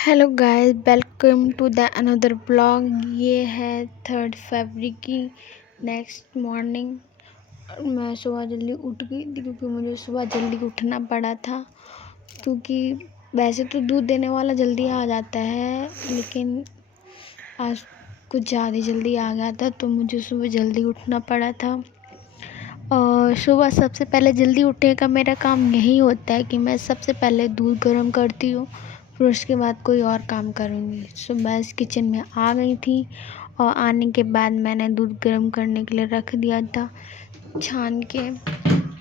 Hello guys, welcome to the another blog. ये है 3 फरवरी की नेक्स्ट मॉर्निंग। मैं सुबह जल्दी उठ गई थी क्योंकि मुझे सुबह जल्दी उठना पड़ा था। क्योंकि वैसे तो दूध देने वाला जल्दी आ जाता है, लेकिन आज कुछ ज़्यादा जल्दी आ गया था तो मुझे सुबह जल्दी उठना पड़ा था। और सुबह सबसे पहले जल्दी उठने का मेरा काम यही होता है कि मैं सबसे पहले दूध गर्म करती हूँ, फिर उसके बाद कोई और काम करूँगी। सुबह इस किचन में आ गई थी और आने के बाद मैंने दूध गर्म करने के लिए रख दिया था छान के।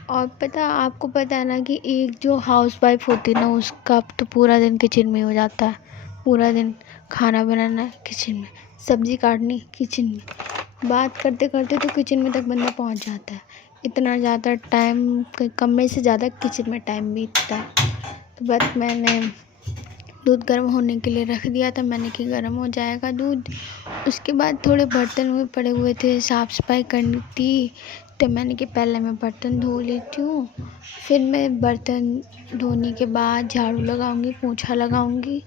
और आपको पता है ना कि एक जो हाउस वाइफ होती है ना, उसका तो पूरा दिन किचन में हो जाता है। पूरा दिन खाना बनाना किचन में, सब्ज़ी काटनी किचन में, बात करते करते तो किचन में तक बंदा पहुंच जाता है। इतना ज़्यादा टाइम, कमरे से ज़्यादा किचन में टाइम बीतता है। तो बस मैंने दूध गर्म होने के लिए रख दिया था। मैंने कि गर्म हो जाएगा दूध। उसके बाद थोड़े बर्तन हुए पड़े हुए थे, साफ़ सफाई करनी थी, तो मैंने कि पहले मैं बर्तन धो लेती हूँ। फिर मैं बर्तन धोने के बाद झाड़ू लगाऊंगी, पोछा लगाऊंगी।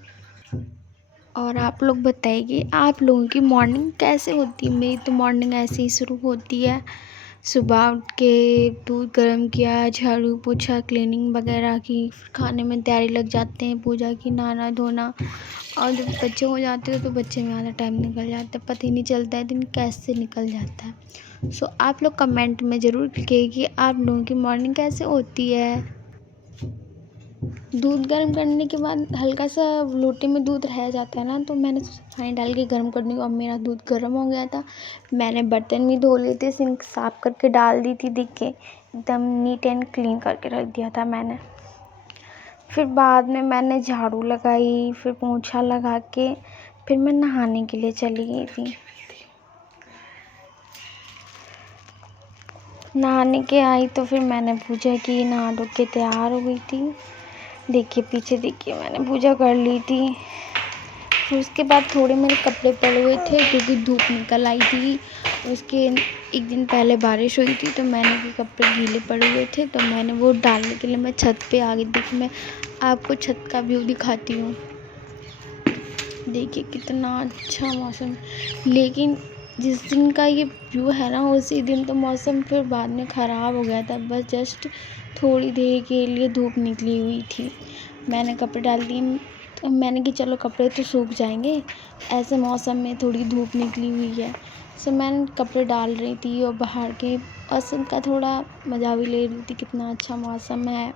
और आप लोग बताइए, आप लोगों की मॉर्निंग कैसे होती है? मेरी तो मॉर्निंग ऐसे ही शुरू होती है। सुबह उठ के दूध गर्म किया, झाड़ू पोछा, क्लीनिंग वगैरह की, फिर खाने में तैयारी लग जाते हैं, पूजा की, नहाना धोना। और जब बच्चे हो जाते हैं तो बच्चे में आधा टाइम निकल जाता है, पता ही नहीं चलता है दिन कैसे निकल जाता है। सो आप लोग कमेंट में ज़रूर लिखिए कि आप लोगों की मॉर्निंग कैसे होती है। दूध गर्म करने के बाद हल्का सा लोटे में दूध रह जाता है ना, तो मैंने पानी डाल के गर्म कर दी और मेरा दूध गर्म हो गया था। मैंने बर्तन भी धो लिए थे, सिंक साफ़ करके डाल दी थी, देखिए एकदम नीट एंड क्लीन करके रख दिया था मैंने। फिर बाद में मैंने झाड़ू लगाई, फिर पोंछा लगा के फिर मैं नहाने के लिए चली गई थी। नहाने के आई तो फिर मैंने पूजा की, नहा धो के तैयार हो गई थी। देखिए पीछे देखिए, मैंने पूजा कर ली थी। फिर उसके बाद थोड़े मेरे कपड़े पड़े हुए थे क्योंकि धूप निकल आई थी। उसके एक दिन पहले बारिश हुई थी तो मैंने भी कपड़े गीले पड़े हुए थे, तो मैंने वो डालने के लिए मैं छत पे आ गई थी। मैं आपको छत का व्यू दिखाती हूँ। देखिए कितना अच्छा मौसम। लेकिन जिस दिन का ये व्यू है ना, उसी दिन तो मौसम फिर बाद में ख़राब हो गया था। बस जस्ट थोड़ी देर के लिए धूप निकली हुई थी, मैंने कपड़े डाल दिए। तो मैंने कि चलो कपड़े तो सूख जाएंगे, ऐसे मौसम में थोड़ी धूप निकली हुई है। सो मैंने कपड़े डाल रही थी और बाहर के मौसम का थोड़ा मज़ा भी ले रही थी, कितना अच्छा मौसम है।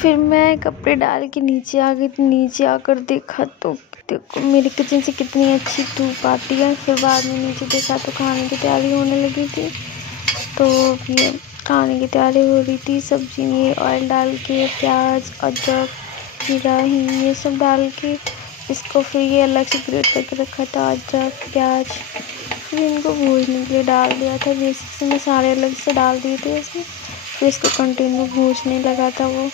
फिर मैं कपड़े डाल के नीचे आ गई, तो नीचे आकर देखा तो देखो मेरे किचन से कितनी अच्छी धूप आती है। फिर बाद में नीचे देखा तो खाने की तैयारी होने लगी थी। तो ये खाने की तैयारी हो रही थी, सब्जी में ऑयल डाल के, प्याज, अदरक, जीरा, हींग ये सब डाल के इसको फिर ये अलग से ग्रेट करके रखा था, अदरक प्याज। फिर इनको भूनने के लिए डाल दिया था, बेसिक से मसाले अलग से डाल दिए थे इसमें। फिर इसको कंटिन्यू भूनने लगा था वो,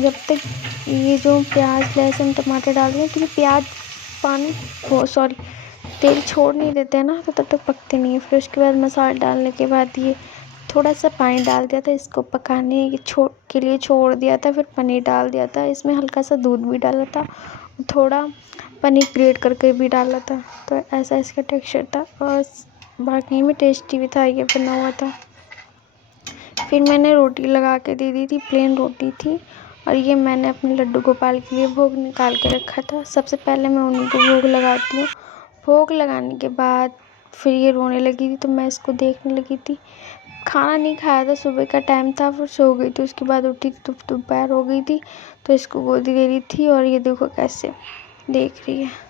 जब तक ये जो प्याज लहसुन टमाटर डाल रहे हैं, क्योंकि प्याज पानी तेल छोड़ नहीं देते हैं ना, तो तब तक पकते नहीं है। फिर उसके बाद मसाला डालने के बाद ये थोड़ा सा पानी डाल दिया था, इसको पकाने के लिए छोड़ दिया था। फिर पनीर डाल दिया था, इसमें हल्का सा दूध भी डाला था, थोड़ा पनीर ग्रेट करके भी डाला था। तो ऐसा इसका टेक्सचर था और बाकी में टेस्टी भी था ये बना हुआ था। फिर मैंने रोटी लगा के दे दी थी, प्लेन रोटी थी। और ये मैंने अपने लड्डू गोपाल के लिए भोग निकाल के रखा था। सबसे पहले मैं उन्हीं को भोग लगाती हूँ, भोग लगाने के बाद फिर ये रोने लगी थी, तो मैं इसको देखने लगी थी। खाना नहीं खाया था, सुबह का टाइम था, फिर सो गई थी। उसके बाद उठी तो दोपहर हो गई थी, तो इसको गोदी दे रही थी और ये देखो कैसे देख रही है।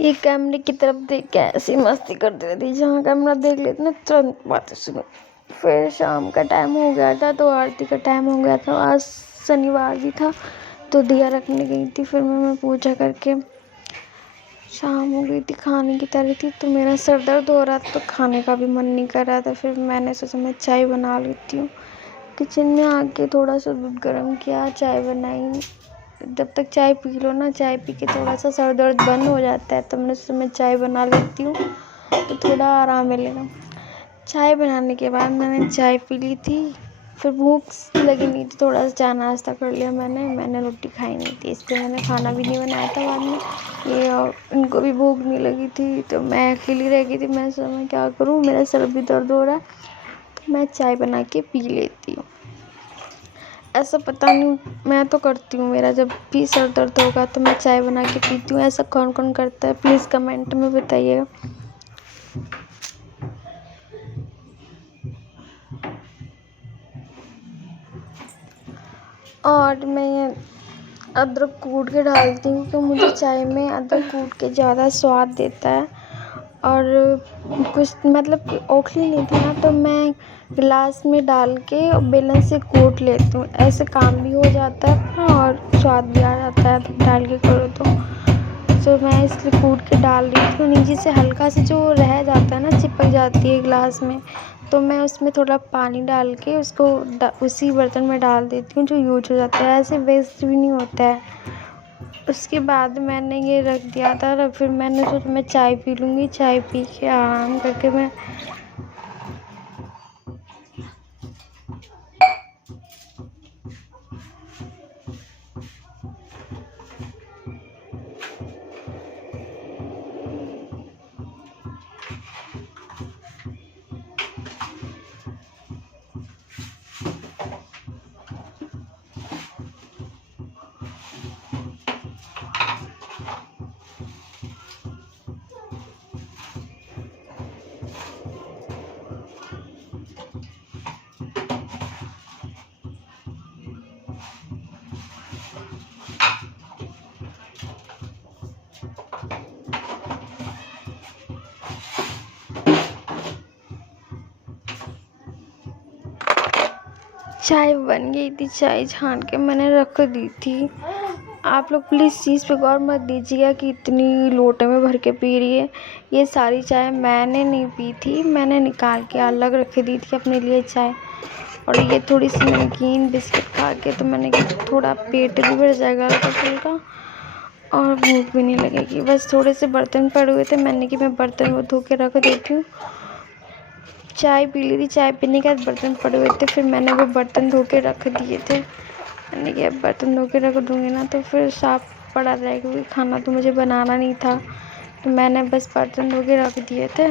ये कैमरे की तरफ देख के ऐसी मस्ती करती रहती, जहाँ कैमरा देख लेती ना तुरंत बातें सुनो। फिर शाम का टाइम हो गया था, तो आरती का टाइम हो गया था। आज शनिवार भी था, तो दिया रखने गई थी। फिर मैं पूजा करके शाम हो गई थी, खाने की तैयारी थी, तो मेरा सर दर्द हो रहा था, तो खाने का भी मन नहीं कर रहा था। फिर मैंने सोचा मैं चाय बना लेती हूँ। किचन में आके थोड़ा सा दूध गर्म किया, चाय बनाई। जब तक चाय पी लो ना, चाय पी के थोड़ा सा सर दर्द बंद हो जाता है, तो मैंने सोचा मैं चाय बना लेती हूँ, तो थोड़ा आराम मिलेगा। चाय बनाने के बाद मैंने चाय पी ली थी। फिर भूख लगी नहीं थी, थोड़ा सा चाय नाश्ता कर लिया मैंने रोटी खाई नहीं थी, इसलिए मैंने खाना भी नहीं बनाया था बाद में ये। और इनको भी भूख नहीं लगी थी, तो मैं अकेली रह गई थी। मैं सोचा मैं क्या करूँ, मेरा सर भी दर्द हो रहा है, तो मैं चाय बना के पी लेती हूँ। ऐसा पता नहीं, मैं तो करती हूँ। मेरा जब भी सर दर्द होगा तो मैं चाय बना के पीती हूँ। ऐसा कौन कौन करता है, प्लीज़ कमेंट में बताइएगा। और मैं ये अदरक कूट के डालती हूँ, क्योंकि मुझे चाय में अदरक कूट के ज़्यादा स्वाद देता है। और कुछ मतलब ओखली नहीं थी ना, तो मैं गिलास में डाल के बेलन से कूट लेती हूँ। ऐसे काम भी हो जाता है ना, और स्वाद भी आ जाता है डाल के करो तो मैं इसलिए कूट के डाल रही थी। नीचे से हल्का सा जो रह जाता है ना, चिपक जाती है गिलास में, तो मैं उसमें थोड़ा पानी डाल के उसको उसी बर्तन में डाल देती हूँ, जो यूज हो जाता है। ऐसे वेस्ट भी नहीं होता है। उसके बाद मैंने ये रख दिया था। फिर मैंने सोचा मैं चाय पी लूँगी, चाय पी के आराम करके मैं चाय बन गई थी। चाय छान के मैंने रख दी थी। आप लोग प्लीज़ चीज़ पे गौर मत दीजिएगा कि इतनी लोटे में भर के पी रही है। ये सारी चाय मैंने नहीं पी थी, मैंने निकाल के अलग रख दी थी अपने लिए चाय। और ये थोड़ी सी नमकीन बिस्किट खा के तो मैंने कहा थोड़ा पेट भी भर जाएगा हल्का फुल्का, और भूख भी नहीं लगेगी। बस थोड़े से बर्तन पड़े हुए थे, मैंने कि मैं बर्तन वो धो के रख देती हूँ। चाय पी ली थी, चाय पीने के बाद बर्तन पड़े हुए थे, फिर मैंने वो बर्तन धो के रख दिए थे। मैंने कहा बर्तन धो के रख दूँगी ना तो फिर साफ़ पड़ा रहेगा, क्योंकि खाना तो मुझे बनाना नहीं था, तो मैंने बस बर्तन धो के रख दिए थे।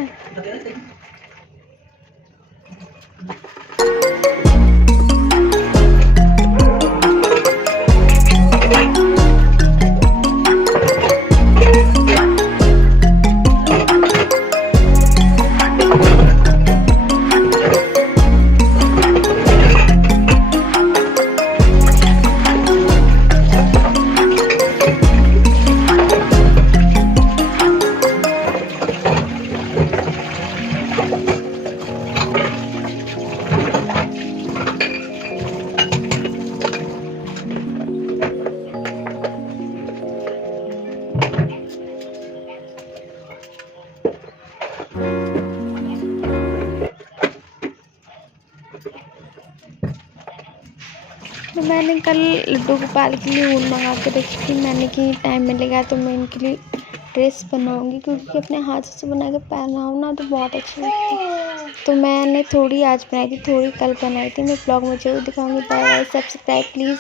मैंने कल लड्डू गोपाल के लिए ऊन मंगा के रखी थी। मैंने कि टाइम मिलेगा तो मैं इनके लिए ड्रेस बनाऊंगी, क्योंकि अपने हाथ से बना के पहना हो ना तो बहुत अच्छा लगता है। तो मैंने थोड़ी आज बनाई थी, थोड़ी कल बनाई थी। मैं ब्लॉग में जरूर दिखाऊंगी। Bye bye, subscribe please.